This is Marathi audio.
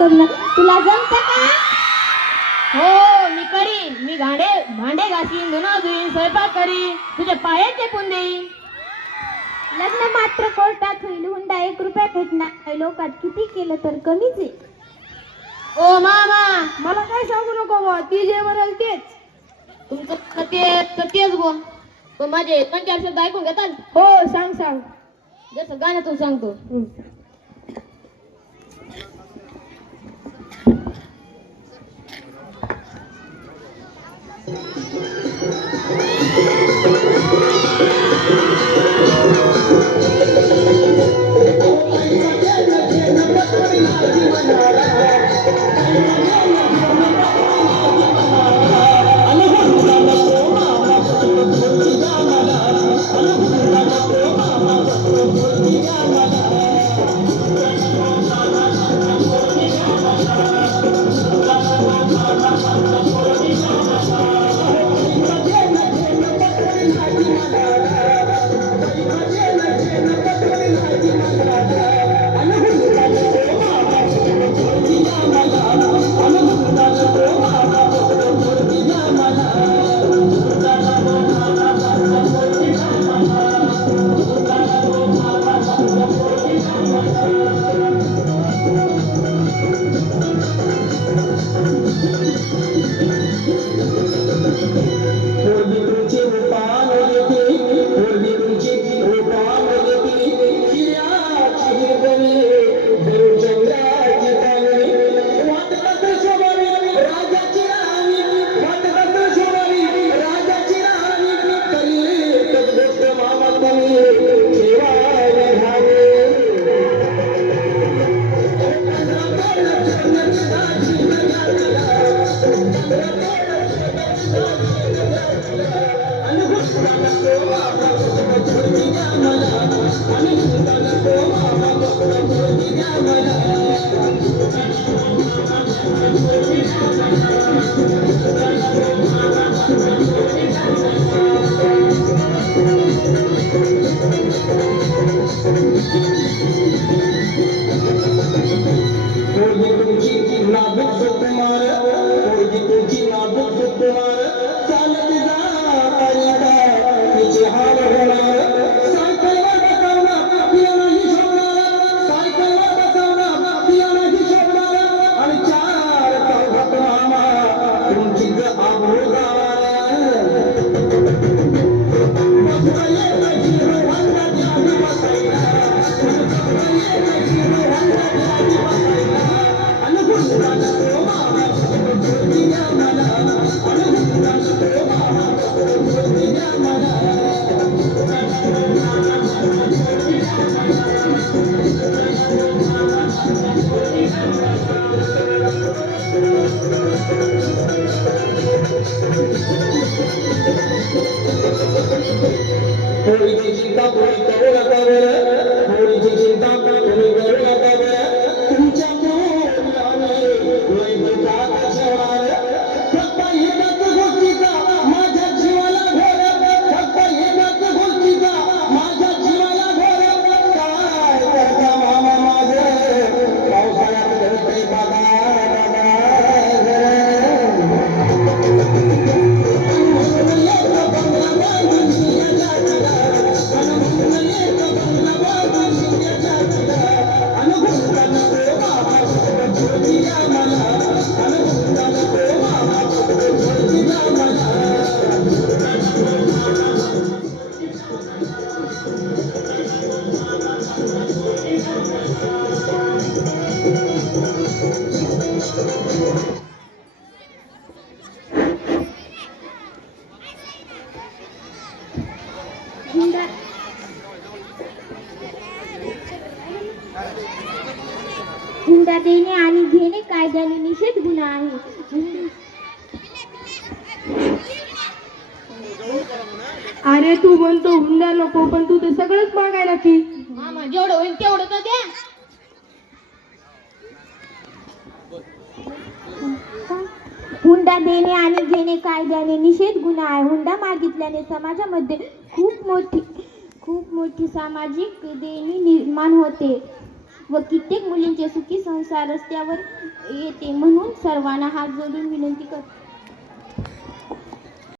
तुला जमतं का? हो मी करीन. मी भांडे घासीन, धुणं धुईन, स्वयंपाक करीन, तुझे पाय टेकून देईन. लग्न मात्र कोर्टात होईल. हुंडा 1 रुपया भेटणार नाही. लोकात किती केलं तर कमीच आहे. ओ मामा, मला काय सांगू नको बुवा, ती जे म्हणाल तेच. तुमचं तेच गो. पण माझे 2-4 शब्द ऐकून घेताल? हो सांग सांग. जसं गाण्यातून सांगतो. हुंडा देणे आणि घेणे कायद्याने निषेध गुन्हा आहे. अरे तू म्हणतो हुंडा नको, पण तू ते सगळंच मागायला की. मामा जेवढं होईल तेवढं तर द्या. हुंडा देणे आणि घेणे कायद्याने निषेध गुन्हा आहे. हुंडा मागितल्याने समाजामध्ये खूप मोठी सामाजिक देणी निर्माण होते. व कित्येक मुलींचे सुखी संसार रस्त्यावर येते, म्हणून सर्वांना हात जोडून विनंती करते.